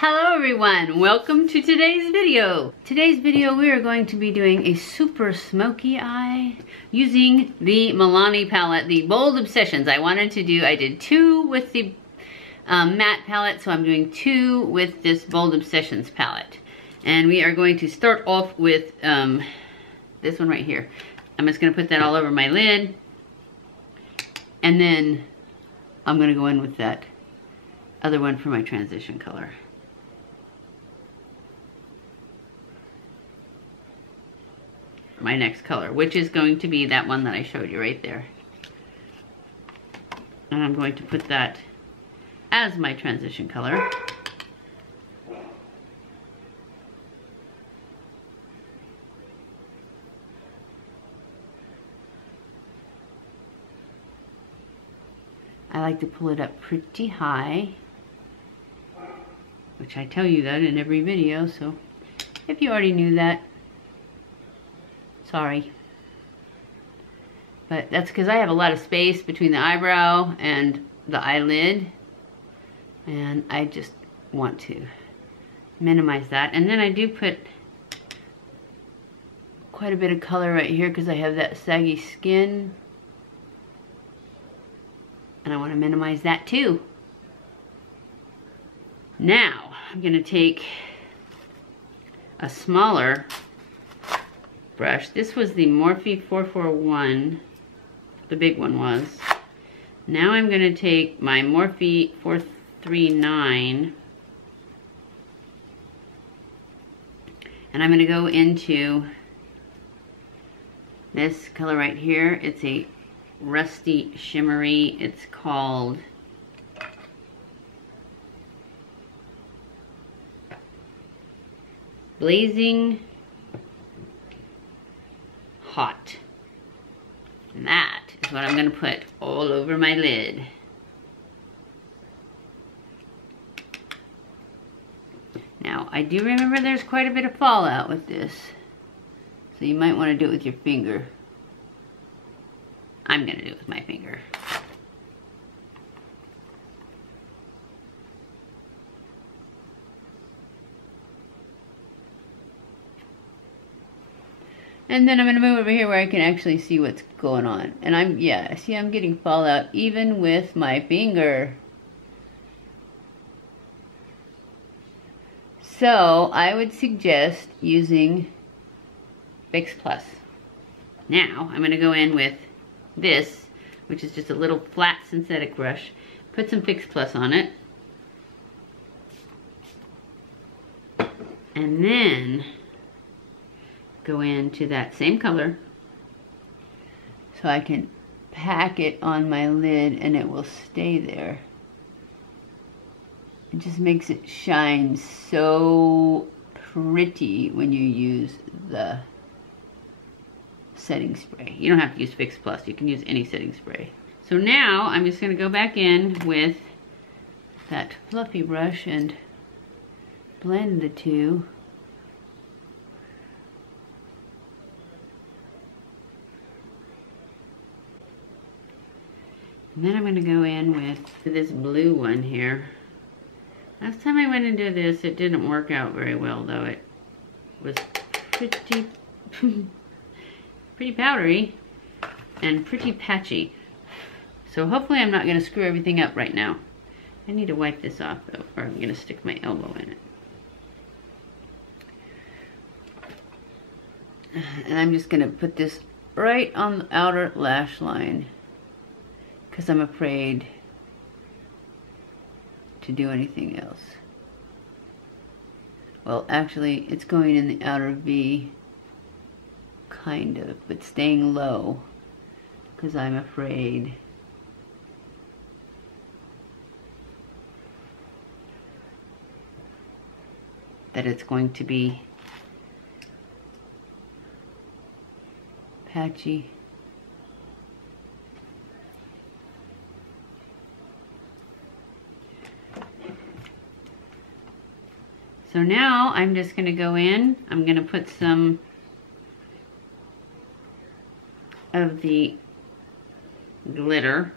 Hello everyone, welcome to today's video. Today's video we are going to be doing a super smoky eye using the Milani palette, the Bold Obsessions. I did two with the matte palette, so I'm doing two with this Bold Obsessions palette. And we are going to start off with this one right here. I'm just gonna put that all over my lid. And then I'm gonna go in with that other one for my transition color. My next color, which is going to be that one that I showed you right there. And I'm going to put that as my transition color. I like to pull it up pretty high, which I tell you that in every video, so if you already knew that, sorry. But that's because I have a lot of space between the eyebrow and the eyelid, and I just want to minimize that. And then I do put quite a bit of color right here because I have that saggy skin, and I want to minimize that too. Now I'm going to take a smaller brush. This was the Morphe 441, the big one was. Now I'm going to take my Morphe 439 and I'm going to go into this color right here. It's a rusty shimmery. It's called Blazing Hot. And that is what I'm going to put all over my lid. Now, I do remember there's quite a bit of fallout with this, so you might want to do it with your finger. I'm going to do it with my finger. And then I'm going to move over here where I can actually see what's going on. And I'm getting fallout even with my finger. So I would suggest using Fix Plus. Now I'm going to go in with this, which is just a little flat synthetic brush. Put some Fix Plus on it. And then go into that same color so I can pack it on my lid and it will stay there. It just makes it shine so pretty when you use the setting spray. You don't have to use Fix Plus, you can use any setting spray. So now I'm just going to go back in with that fluffy brush and blend the two. And then I'm going to go in with this blue one here. Last time I went into this, it didn't work out very well, though. It was pretty, pretty powdery and pretty patchy. So hopefully I'm not going to screw everything up right now. I need to wipe this off, though, or I'm going to stick my elbow in it. And I'm just going to put this right on the outer lash line, because I'm afraid to do anything else. Well, actually, it's going in the outer V, kind of, but staying low, because I'm afraid that it's going to be patchy. So now I'm just going to go in, I'm going to put some of the glitter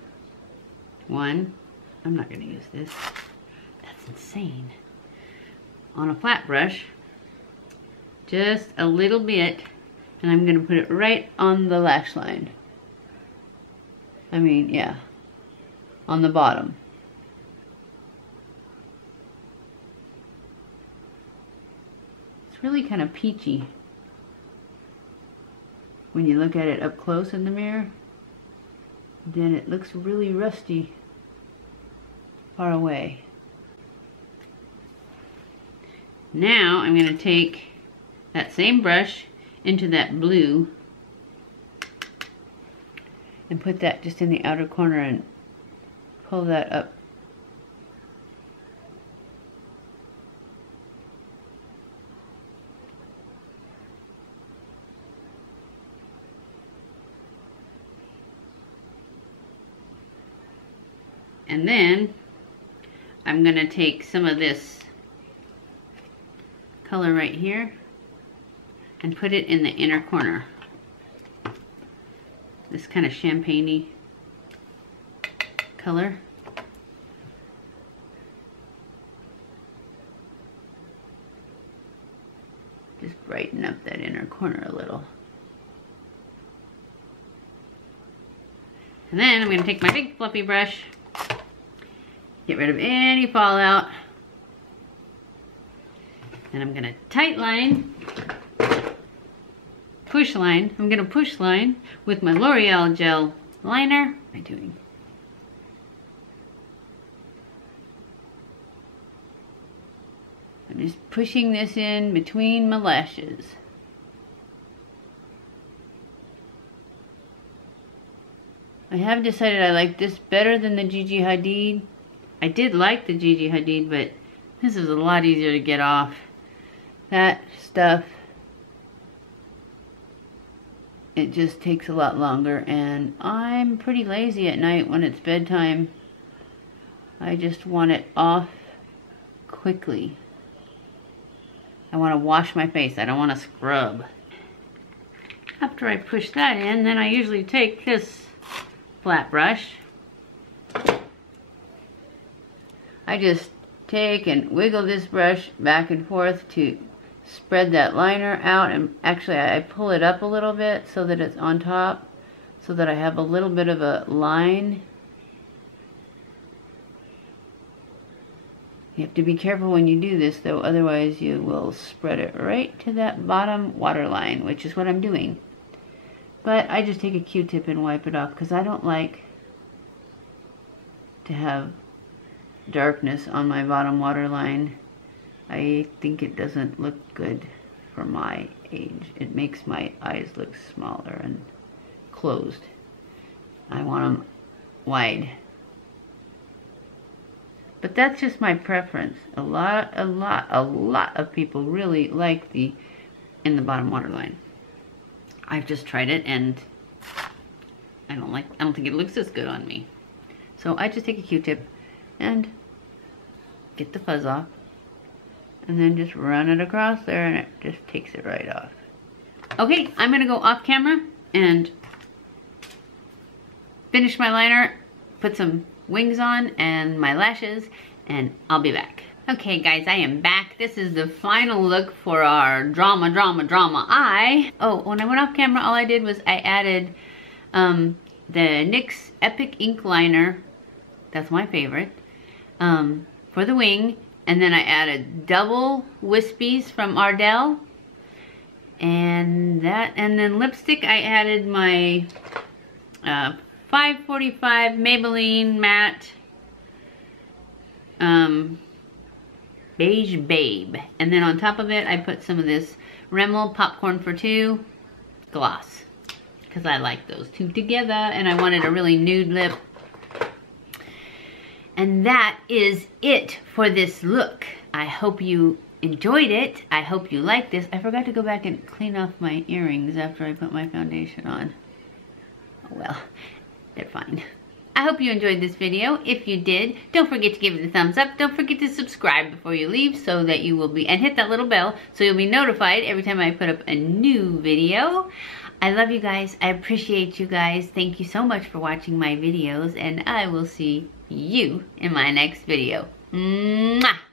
one. I'm not going to use this. That's insane. on a flat brush, just a little bit, and I'm gonna put it right on the lash line. I mean, yeah, on the bottom. It's really kind of peachy when you look at it up close in the mirror. Then it looks really rusty far away. Now I'm going to take that same brush into that blue and put that just in the outer corner and pull that up. And then I'm going to take some of this color right here and put it in the inner corner. This kind of champagne-y color. Just brighten up that inner corner a little. And then I'm going to take my big fluffy brush, get rid of any fallout, and I'm going to tight line, push line. I'm going to push line with my L'Oreal gel liner. What am I doing? I'm just pushing this in between my lashes. I have decided I like this better than the Gigi Hadid. I did like the Gigi Hadid, but this is a lot easier to get off. That stuff, it just takes a lot longer, and I'm pretty lazy at night when it's bedtime. I just want it off quickly. I want to wash my face. I don't want to scrub. After I push that in, then I usually take this flat brush. I just take and wiggle this brush back and forth to spread that liner out, and actually I pull it up a little bit so that it's on top, so that I have a little bit of a line. You have to be careful when you do this though, otherwise you will spread it right to that bottom waterline, which is what I'm doing. But I just take a Q-tip and wipe it off because I don't like to have darkness on my bottom waterline. I think it doesn't look good for my age. It makes my eyes look smaller and closed. I want them wide. But that's just my preference. A lot of people really like the in the bottom waterline. I've just tried it and I don't think it looks as good on me. So I just take a Q-tip and get the fuzz off, and then just run it across there, and it just takes it right off. Okay, I'm gonna go off camera and finish my liner, put some wings on and my lashes, and I'll be back. Okay guys, I am back. This is the final look for our drama eye. Oh, when I went off camera, all I did was I added the NYX Epic Ink Liner. That's my favorite. For the wing, and then I added double Wispies from ARDELL, and then lipstick I added my 545 Maybelline matte Beige Babe, and then on top of it I put some of this Rimmel Popcorn for Two gloss because I like those two together, and I wanted a really nude lip. And that is it for this look. I hope you enjoyed it. I hope you liked this. I forgot to go back and clean off my earrings after I put my foundation on. Oh well, they're fine. I hope you enjoyed this video. If you did, don't forget to give it a thumbs up. Don't forget to subscribe before you leave so that you will be, and hit that little bell so you'll be notified every time I put up a new video. I love you guys. I appreciate you guys. Thank you so much for watching my videos, and I will see you in my next video. Mwah!